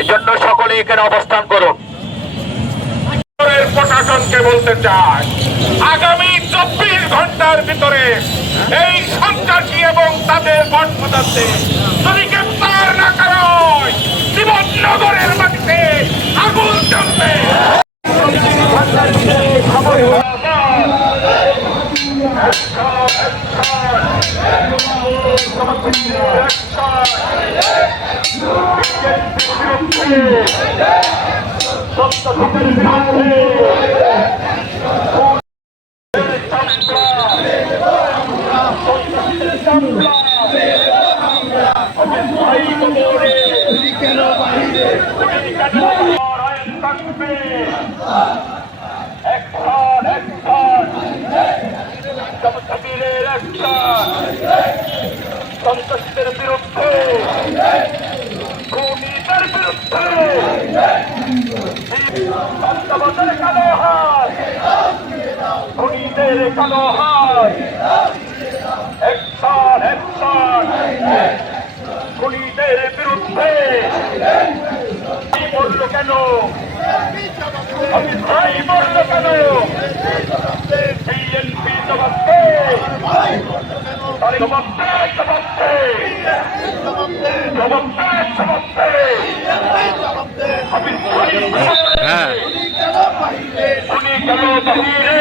এজন্য সকলে এখানে অবস্থান করুন। প্রশাসনকে বলতে চাই, আগামী 24 ঘন্টার ভিতরে এই সন্ত্রাসী এবং তাদের বংশধরকে যদি গ্রেপ্তার না করা হয়, জীবননগরের মাটিতে আগুন জ্বলবে। সন্ত্রাসীদের বিরুদ্ধে, খুনিদের বিরুদ্ধে, সন্ত্রাসীদের কালো হাত, খুনিদের কালো হাত, অ্যাকশন অ্যাকশন, খুনিদের বিরুদ্ধে। কি বললো কেন? আমি ভাই বললো কেন? বিএনপি জবাব দে, জবাব দে, জবাব দে, জবাব দে, জবাব দে। আমি ভাই উনি কেন বাহিরে?